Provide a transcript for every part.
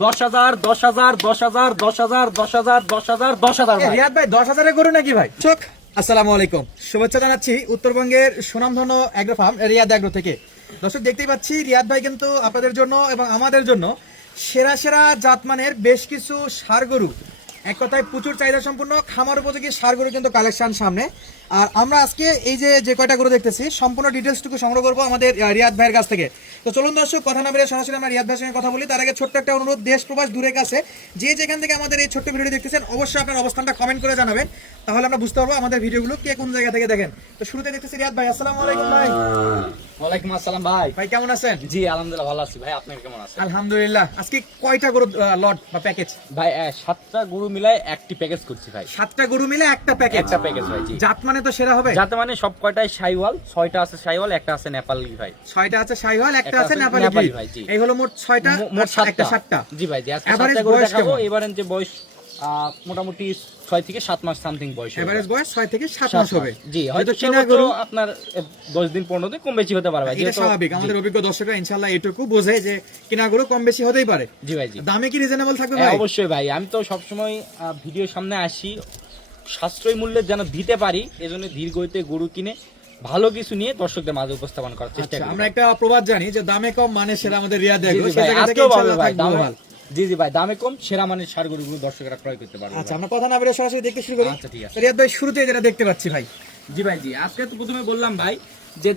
10,000 10,000 10,000 10,000 10,000 10,000 10,000 ভাই। রিয়াদ ভাই 10,000-এর গরু নাকি ভাই? চোখ আসসালামু আলাইকুম, শুভেচ্ছা জানাচ্ছি উত্তরবঙ্গের সুনামধন্য অ্যাগ্রো ফার্ম রিয়াদ অ্যাগ্রো থেকে। দর্শক দেখতেই পাচ্ছি রিয়াদ ভাই কিন্তু আপনাদের জন্য এবং আমাদের জন্য সেরা সেরা জাতমানের বেশ কিছু ষাঁড় গরু, এক কথায় প্রচুর চাহিদা সম্পূর্ণ খামার উপযোগী ষাঁড় গরু কিন্তু কালেকশন সামনে। আর আমরা আজকে এই যে কয়টা গরু দেখতেছি সম্পূর্ণ ডিটেলসটুকু সংগ্রহ করবো আমাদের রিয়াদ ভাইয়ের কাছ থেকে। তো চলুন দর্শক, কথা না বেরিয়ে সরাসরি আমরা রিয়াদ ভাইয়ের সঙ্গে কথা বলি। তার আগে ছোট্ট একটা অনুরোধ, দেশ প্রবাস দূরে কাছে যে যেখান থেকে আমাদের এই ছোট্ট ভিডিওটি দেখতেছেন অবশ্যই আপনার অবস্থানটা কমেন্ট করে জানাবেন, তাহলে আমরা বুঝতে পারবো আমাদের ভিডিওগুলো কে কোন জায়গা থেকে দেখেন। তো শুরুতে দেখতেছি রিয়াদ ভাই, আসসালামু আলাইকুম ভাই। ওয়ালাইকুম আসসালাম ভাই। ভাই কেমন আছেন? জি আলহামদুলিল্লাহ ভালো আছি ভাই, আপনি কেমন আছেন? আলহামদুলিল্লাহ। আজকে কয়টা গরু লট বা প্যাকেজ? ভাই 7টা গরু মিলায় একটি প্যাকেজ করছি ভাই। 7টা গরু মিলে একটা প্যাকেজ? একটা প্যাকেজ ভাই। জি জাত মানে তো সেরা হবে। যাতে মানে সব কয়টাই শাইওয়াল, 6টা আছে শাইওয়াল, একটা আছে নেপালি ভাই। 6টা আছে শাইওয়াল, একটা একটা আছে আছে নেপালি নেপালি ভাই। ভাই, জি। এই হলো মোট 6টা, মোট একটা 7টা। 7টা। জি ভাই, জি আজকে Average 7টা গরু বয়স দেখাবো। কেমন? এবারের যে বয়স মোটামুটি 6 থেকে 7 মাস সামথিং বয়স হবে। এভারেজ বয়স 6 থেকে 7 7 মাস হবে। জি, হয়তো চেনা সর্বোচ্চ গরু আপনার 10 দিন 15 দিন কম বেশি হতে পারে ভাই। এটা যেহেতু স্বাভাবিক, আমাদের অভিজ্ঞ দর্শকরা ইনশাআল্লাহ এটুকু বোঝে যে কিনা গরু কম বেশি হতেই পারে। জি ভাই, জি। দামে কি রিজনেবল থাকবে হ্যাঁ, ভাই? অবশ্যই ভাই, আমি তো সবসময় ভিডিওর সামনে আসি সাশ্রয়ী মূল্যে যেন দিতে পারি, এজন্য ধীর গতিতে গরু কিনে ভালো কিছু নিয়ে দর্শকদের মাঝে উপস্থাপন করার চেষ্টা আচ্ছা, করি। আমরা একটা প্রবাদ জানি যে দামে কম মানে সেরা আমাদের রিয়াদ জি, এগ্রো, জি সেই ভাই, জায়গা থেকে আজকেও পাবে ইনশাআল্লাহ ভাই, থাকবে দামে ভালো। জি জি ভাই, দামে কম সেরা মানের ষাঁড় গরুগুলো দর্শকরা ক্রয় করতে পারবে। আচ্ছা, আমরা কথা না বেরিয়ে সরাসরি দেখতে শুরু করি। আচ্ছা, ঠিক আছে। রিয়াদ ভাই, শুরুতে যেটা দেখতে পাচ্ছি ভাই, জি ভাই, জি আজকে তো প্রথমে বললাম ভাই যে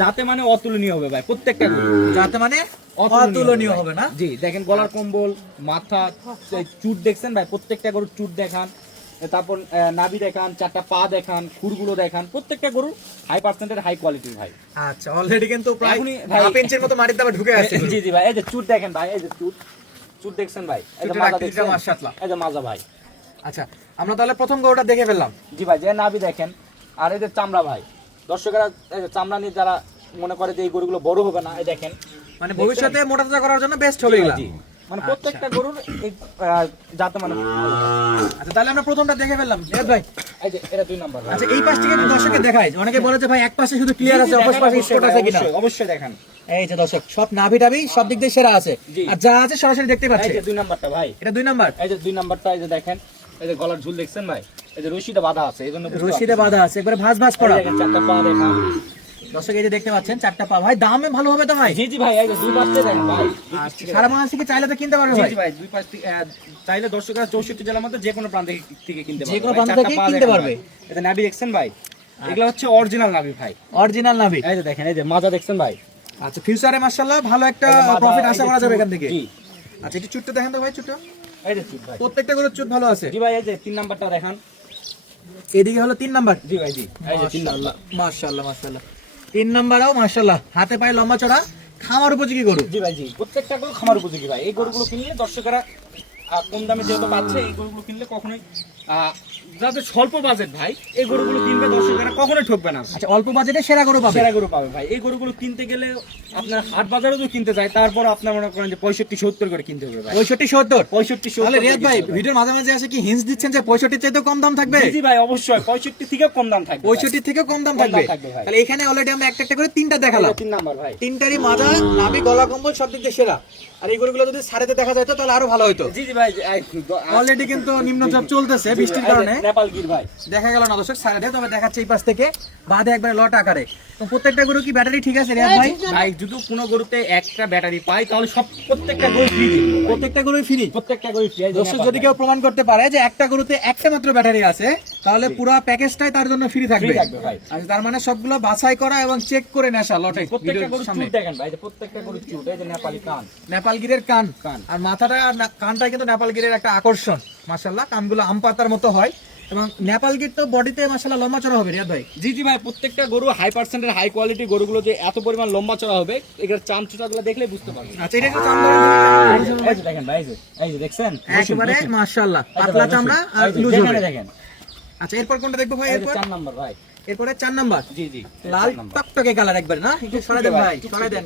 যাতে মানে অতুলনীয় হবে ভাই প্রত্যেকটা গরু। যাতে মানে অতুলনীয় হবে না? জি, দেখেন গলার কম্বল, মাথা, চুট দেখছেন ভাই, প্রত্যেকটা গরুর চুট দেখান, তারপর নাভি দেখান, 4টা পা দেখান, খুরগুলো দেখান, প্রত্যেকটা গরু হাই পার্সেন্টের হাই কোয়ালিটির ভাই। আচ্ছা, অলরেডি কিন্তু প্রায় এখনই ভাই 1/2 ইঞ্চির মতো মাটির দাবা ঢুকে আছে। জি জি ভাই, এই যে চুট দেখেন ভাই, এই যে চুট দেখছেন ভাই, এই যে চুটের মাজা আকৃতিটা দেখছেন, মাশাআল্লাহ। এই যে মাজা ভাই। আচ্ছা, আমরা তাহলে প্রথম গরুটা দেখে ফেললাম। জি ভাই, যে নাভি দেখেন, আর এই যে চামড়া ভাই, দর্শকেরা এই যে চামড়া নিয়ে যারা মনে করে যে এই গরুগুলো বড় হবে না, এই দেখেন মানে ভবিষ্যতে মোটা তাজা করার জন্য বেস্ট হবে এগুলা। জি, মানে প্রত্যেকটা গরুর এই যাতে মানে আচ্ছা, তাহলে আমরা প্রথমটা দেখে ফেললাম রিয়াদ ভাই। এই যে এটা 2 নাম্বার ভাই। আচ্ছা, এই পাশ থেকে একটু দর্শককে দেখাই, অনেকে বলে যে ভাই এক পাশে শুধু ক্লিয়ার আছে, অপর পাশে স্পট আছে কিনা। অবশ্যই দেখান। এই যে দর্শক, সব নাভি টাভি সব দিক দিয়ে সেরা আছে, জি। আর যা আছে সরাসরি দেখতে এই পাচ্ছে। যে 2 নাম্বারটা ভাই, এটা 2 নাম্বার। এই যে 2 নাম্বারটা, এই যে দেখেন, এই যে গলার ঝুল দেখছেন ভাই, এই যে রশিটা বাঁধা আছে, এইজন্য বুঝতে রশিদে পারছেন। বাঁধা আছে, একবারে ভাঁজ ভাঁজ এই করা। দেখেন 4টা পা দেখান। দর্শক এই যে দেখতে পাচ্ছেন 4টা পা। ভাই দামে ভালো হবে তো ভাই? জি জি ভাই, এই যে 2 পাশে দেখেন ভাই। সারা বাংলাদেশ থেকে চাইলে তো কিনতে পারবে জি ভাই। জি ভাই, 2 পাশ থেকে চাইলে দর্শকরা 64 জেলার মধ্যে যে কোনো প্রান্ত থেকে কিনতে পারবে। যে কোনো ভাই, প্রান্ত 4টা থেকে পা কিনতে দেখেন পারবে। ভাই। এটা নাভি দেখছেন ভাই, এগুলো হচ্ছে অরিজিনাল নাভি ভাই। অরিজিনাল নাভি। এই যে দেখেন, এই যে মাজা দেখছেন ভাই। আচ্ছা, ফিউচারে মাশাআল্লাহ ভালো একটা এই যে মাজা, প্রফিট এই আশা যে করা যাবে চুট, এখান থেকে। জি। আচ্ছা, একটু চুটটা দেখেন তো ভাই, চুটটা এই যে চুট ভাই। প্রত্যেকটা গরুর চুট ভালো আছে। জি ভাই, এই যে 3 নাম্বারটা দেখান। এদিকে হলো 3 নাম্বার। জি ভাই, জি এই যে 3 নাম্বার। মাশাআল্লাহ মাশাআল্লাহ, 3 নাম্বারও মাশাআল্লাহ, হাতে পায়ে লম্বা চড়া, খামার উপযোগী গরু। জি ভাই, জি প্রত্যেকটা গরু খামার উপযোগী ভাই। এই গরুগুলো কিনলে দর্শকেরা কম দামে যেহেতু পাচ্ছে, এই গরুগুলো কিনলে কখনোই যাদের স্বল্প বাজেট ভাই, এই গরুগুলো কিনবে দর্শকেরা কখনোই ঠকবে না। আচ্ছা, অল্প বাজেটে সেরা গরু পাবে। সেরা গরু পাবে ভাই। এই গরুগুলো কিনতে গেলে আপনার হাট বাজারেও যদি কিনতে যায়, তারপর আপনার মনে করেন যে 65-70 করে কিনতে হবে ভাই। 65-70। 65-70 তাহলে রিয়াদ ভাই ভিডিওর মাঝে মাঝে আসে কি হিন্স দিচ্ছেন যে 65 চাইতে কম দাম থাকবে? জি ভাই, অবশ্যই 65 থেকে কম দাম থাকবে। 65 থেকে কম দাম কম দাম থাকবে। থাকবে ভাই। তাহলে এখানে অলরেডি আমরা একটা একটা করে 3টা দেখালাম। 3 নাম্বার ভাই। 3টারই মাজা, নাভি, গলা কম্বল সব দিক দিয়ে সেরা। আর এই গরুগুলো যদি সারেতে দেখা যায় তাহলে আরো ভালো হতো। জি জি ভাই, অলরেডি কিন্তু নিম্নচাপ চলতেছে বৃষ্টির কারণে, নেপাল গির ভাই। দেখা গেল না দর্শক সারেতে, তবে দেখাচ্ছে এই পাশ থেকে বাঁধে একবারে লট আকারে। তো প্রত্যেকটা গরু কি ব্যাটারি ঠিক আছে রিয়াদ ভাই? ভাই যদি কোনো গরুতে একটা ব্যাটারি পাই তাহলে প্রত্যেকটা গরু ফ্রি দিই। প্রত্যেকটা গরুই ফ্রি। প্রত্যেকটা গরু ফ্রি। দর্শক যদি কেউ প্রমাণ করতে পারে যে একটা গরুতে একটা মাত্র ব্যাটারি আছে, তাহলে পুরো প্যাকেজটাই তার জন্য ফ্রি থাকবে। ভাই। আচ্ছা, তার মানে সবগুলো বাছাই করা এবং চেক করে নেশা লটে। প্রত্যেকটা গরু সামনে চুট দেখেন ভাই, যে প্রত্যেকটা গরু চুট, এই যে নেপালি কান। নেপালগিরের কান, কান। আর মাথাটা আর কানটা কিন্তু নেপালগিরের একটা আকর্ষণ। মাশাআল্লাহ, কানগুলো আম পাতার মতো হয়, এবং নেপালগির তো বডিতে মাশাআল্লাহ লম্বা চড়া হবে রিয়াদ ভাই। জি জি ভাই, প্রত্যেকটা গরু হাই পার্সেন্টের হাই কোয়ালিটি গরুগুলো যে এত পরিমাণ লম্বা চড়া হবে, এগুলোর চামচুটাগুলো দেখলে বুঝতে পারবেন। আচ্ছা, এটা একটু চামড়া দেখেন। এই যে দেখেন ভাই, এই যে দেখছেন একেবারে মাশাআল্লাহ পাতলা চামড়া আর লুজ হবে। দেখেন। আচ্ছা, এরপর কোনটা দেখবো ভাই? এরপর 4 নাম্বার ভাই। এরপরে 4 নাম্বার। জি জি, লাল 4 নাম্বার। টকটকে কালার একবারে না? একটু সরাই দেন ভাই,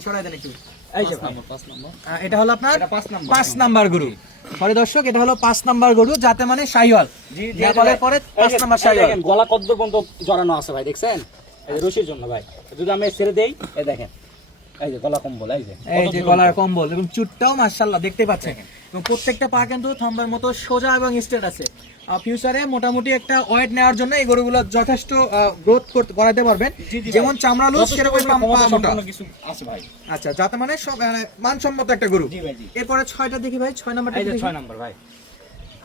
সরাই দেন একটু। এই যে 5 নাম্বার। এটা হলো আপনার এটা 5 নাম্বার। 5 নাম্বার গরু। সরি দর্শক, এটা হলো 5 নাম্বার গরু, যাতে মানে শাহিওয়াল। জি জি, নেপালের পরে 5 নাম্বার শাহিওয়াল। দেখেন গলা কত পর্যন্ত জড়ানো আছে ভাই, দেখছেন? এই যে রশির জন্য ভাই, যদি আমি ছেড়ে দেই, এই দেখেন, এই যে গলা কম্বল, এই যে এই যে গলার কম্বল এবং চুটটাও মাশাআল্লাহ দেখতে পাচ্ছেন। এবং প্রত্যেকটা পা কিন্তু থাম্বার মতো সোজা এবং স্ট্রেট আছে। ফিউচারে মোটামুটি একটা ওয়েট নেওয়ার জন্য এই গরুগুলো যথেষ্ট গ্রোথ করাতে পারবেন, জি, জি, যেমন চামড়া লুজ যথেষ্ট সেরকম পরিমাণে পা ক্ষমতা মোটা। সম্পন্ন কিছু আছে ভাই। আচ্ছা, যাতে মানে সব মানসম্মত একটা গরু। জি ভাই, জি। এরপরে 6টা দেখি ভাই, 6 নাম্বারটা এই যে দেখি। 6 নাম্বার ভাই।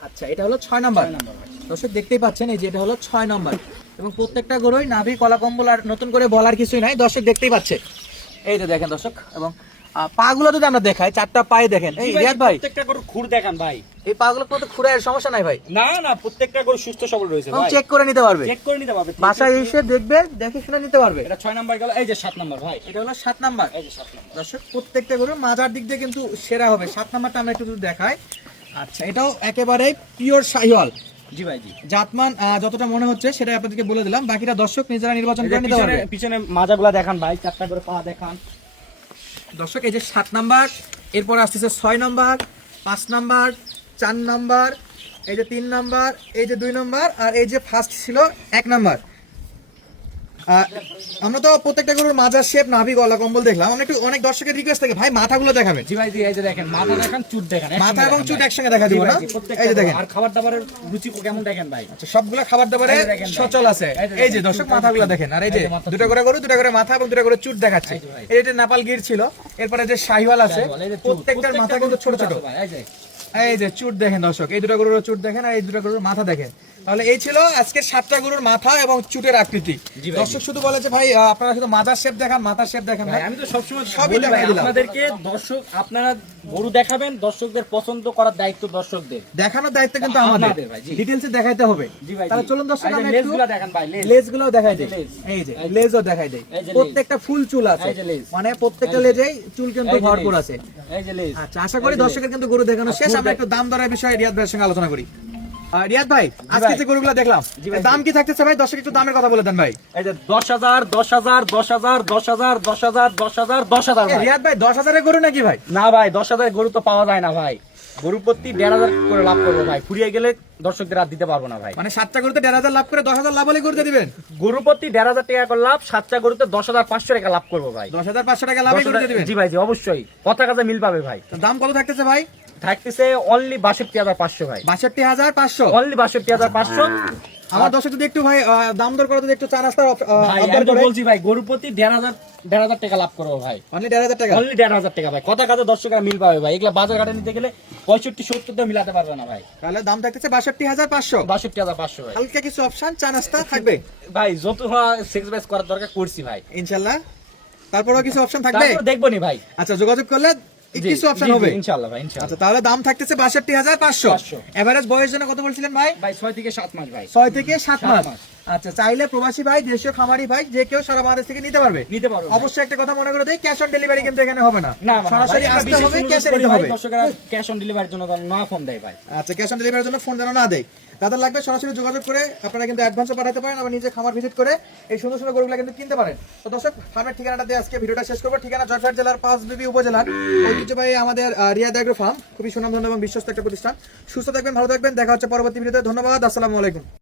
আচ্ছা, এটা হলো 6 নাম্বার। 6 নাম্বার ভাই। দর্শক দেখতেই পাচ্ছেন, এই যে এটা হলো 6 নাম্বার এবং প্রত্যেকটা গরুই নাভি কলা কম্বল, আর নতুন করে বলার কিছুই নাই, দর্শক দেখতেই পাচ্ছে। এই যে দেখেন দর্শক, এবং পাগুলো যদি আমরা দেখাই, 4টা পায়ে দেখেন। এই রিয়াদ ভাই, প্রত্যেকটা গরু খুর দেখান ভাই। এই পাগুলো কোনো খুঁড়ার সমস্যা নাই ভাই, না না, প্রত্যেকটা গরু সুস্থ সবল রয়েছে ভাই। চেক করে নিতে পারবে, চেক করে নিতে পারবে। বাসায় এসে দেখবে, দেখে শুনে নিতে পারবে। এটা 6 নাম্বার গেল। এই যে 7 নাম্বার ভাই। এটা হলো 7 নাম্বার। এই যে 7 নাম্বার। দর্শক প্রত্যেকটা গরু মাজার দিক দিয়ে কিন্তু সেরা হবে। 7 নাম্বারটা আমরা একটু যদি দেখাই। আচ্ছা, এটাও একেবারে পিওর শাহিওয়াল জি ভাই, জি। জাতমান, যতটা মনে হচ্ছে সেটা আপনাদেরকে বলে দিলাম, বাকিটা দর্শক নিজেরা নির্বাচন করে নিতে পারবে। পিছনে মাজাগুলা দেখান ভাই, 4টা করে পা দেখান। দর্শক এই যে 7 নাম্বার, এরপর আসতেছে 6 নাম্বার, 5 নাম্বার, 4 নাম্বার, এই যে 3 নাম্বার, এই যে 2 নাম্বার, আর এই যে ফার্স্ট ছিল 1 নাম্বার। আমরা তো প্রত্যেকটা গরুর মাজার শেপ, নাভি, গলা কম্বল দেখলাম। আমরা একটু, অনেক দর্শকের রিকোয়েস্ট থাকে ভাই মাথাগুলো দেখাবেন। জি ভাই, জি। এই যে দেখেন, মাথা দেখান, চুট দেখান। মাথা এবং চুট একসঙ্গে দেখা দিব না? এই যে দেখেন, আর খাবার দাবারের রুচি কেমন দেখেন ভাই। আচ্ছা, সবগুলা খাবার দাবারে এই যে দেখেন ভাই। সচল আছে। এই যে এই যে দেখেন, দর্শক চুট মাথাগুলো দেখেন। দেখেন, আর এই যে এই যে মাথা, দুটো করে গরু, দুটো করে মাথা এবং দুটো করে চুট দেখাচ্ছে। এই যে ভাই। এটা নেপাল গির ছিল, এরপরে যে শাহিওয়াল আছে, এই যে চুট। প্রত্যেকটার মাথা কিন্তু ছোট ছোট। ভাই, এই যে এই যে চুট দেখেন দর্শক, এই দুটো গরুর চুট দেখেন, আর এই দুটো গরুর মাথা দেখেন। তাহলে এই ছিল আজকের 7টা গরুর মাথা এবং চুটের আকৃতি। জি ভাই, দর্শক শুধু বলে যে ভাই আপনারা শুধু মাথার শেপ দেখান, মাথার শেপ দেখান। ভাই, আমি তো সবসময় সবই বলি ভাই, দেখাই দিলাম। আপনাদেরকে দর্শক, আপনারা গরু দেখাবেন, দর্শকদের পছন্দ করার দায়িত্ব দর্শকদের। দেখানোর দায়িত্ব কিন্তু আমাদের, আপনাদের ভাই, জি। ডিটেইলসে দেখাইতে হবে। জি ভাই, তাহলে জি। চলুন দর্শক এই যে আমরা একটু লেজগুলা দেখান ভাই, লেজ। লেজগুলোও দেখাই দেই। লেজ। এই যে এই যে। লেজও দেখাই দেই, এই যে লেজ। প্রত্যেকটা ফুল চুল আছে, এই যে লেজ। মানে প্রত্যেকটা এই যে। লেজেই চুল কিন্তু এই যে ভরপুর লেজ। আছে। এই যে লেজ। আচ্ছা, আশা করি এই যে দর্শকের কিন্তু গরু দেখানো শেষ। আমরা একটু দাম দরের বিষয়ে রিয়াদ ভাইয়ের সঙ্গে আলোচনা করি। রিয়াদ ভাই, আজকে যে গরুগুলো দেখলাম, জি ভাই, দাম কি থাকতেছে ভাই? দর্শক একটু দামের কথা বলে দেন ভাই। এই যে 10,000, 10,000, 10,000, 10,000, 10,000, 10,000, 10,000 ভাই। রিয়াদ ভাই, 10,000-এর গরু নাকি ভাই? না ভাই, 10,000 গরু তো পাওয়া যায় না ভাই। গরু প্রতি 1,500 করে লাভ করবো ভাই, ফুরিয়ে গেলে দর্শকদের আর দিতে পারবো না ভাই। মানে 7টা গরুতে 1,500 লাভ করে 10,000 লাভ হলে গরুতে দিবেন? গরু প্রতি 1,500 টাকা করে লাভ, 7টা গরুতে 10,500 টাকা লাভ করবো ভাই। 10,500 টাকা লাভে গরুতে দিবেন? জি ভাই, জি, অবশ্যই কথা কাজে মিল পাবে ভাই। তো দাম কত থাকতেছে ভাই? থাকতেছে অনলি 62,500 ভাই। 62,500। অনলি 62,500। আমার দর্শক যদি একটু ভাই দাম দর করে যদি একটু চা নাস্তা ভাই আমি তো বলছি ভাই, গরু প্রতি 1,500 টাকা লাভ করবো ভাই। অনলি 1,500 টাকা। অনলি 1,500 টাকা ভাই। কথা কাজে দর্শকরা মিল পাবে ভাই। এগুলা বাজার ঘাটে নিতে গেলে 65-70 দিয়ে মিলাতে পারবে না ভাই। তাহলে দাম থাকতেছে 62,500। 62,500 ভাই। হালকা কিছু অপশন, চা নাস্তা থাকবে ভাই যত সেক্স ব্যাস করার দরকার করছি ভাই। ইনশাআল্লাহ। তারপরেও কিছু অপশন থাকবে? তারপর দেখবো নি ভাই। আচ্ছা, যোগাযোগ করলে জি, কিছু অপশন জি, জি, হবে ইনশাআল্লাহ ভাই, ইনশাআল্লাহ। আচ্ছা, তাহলে দাম থাকতেছে 62,500। 500 এভারেজ বয়স জন্য কত বলছিলেন ভাই? ভাই 6 থেকে 7 মাস ভাই। 6 থেকে 7 মাস। মাস। আচ্ছা, চাইলে প্রবাসী ভাই, দেশীয় খামারি ভাই, যে কেউ সারা বাংলাদেশ থেকে নিতে পারবে। নিতে পারবো ভাই। অবশ্যই একটা কথা মনে করে দেই, ক্যাশ অন ডেলিভারি কিন্তু এখানে হবে না, না না, সরাসরি ভাই, আসতে বিশেষ হবে, অনুরোধ ক্যাশে করি নিতে ভাই, হবে। দর্শকরা ক্যাশ অন ডেলিভারির জন্য না ফোন দেয় ভাই। আচ্ছা, ক্যাশ অন ডেলিভারির জন্য ফোন যেন না দেয়। তাদের লাগবে সরাসরি যোগাযোগ করে আপনারা কিন্তু অ্যাডভান্সও পাঠাতে পারেন, আবার নিজে খামার ভিজিট করে এই সুন্দর সুন্দর গরুগুলো কিন্তু কিনতে পারেন। তো দর্শক, ফার্মের ঠিকানাটা দিয়ে আজকে ভিডিওটা শেষ করবো। ঠিকানা জয়পুরহাট জেলার পাঁচবিবি উপজেলার ঐতিহ্যবাহী আমাদের রিয়াদ এগ্রো ফার্ম, খুবই সুনামধন্য এবং বিশ্বস্ত একটা প্রতিষ্ঠান। সুস্থ থাকবেন, ভালো থাকবেন, দেখা হচ্ছে পরবর্তী ভিডিওতে। ধন্যবাদ, আসসালামু আলাইকুম।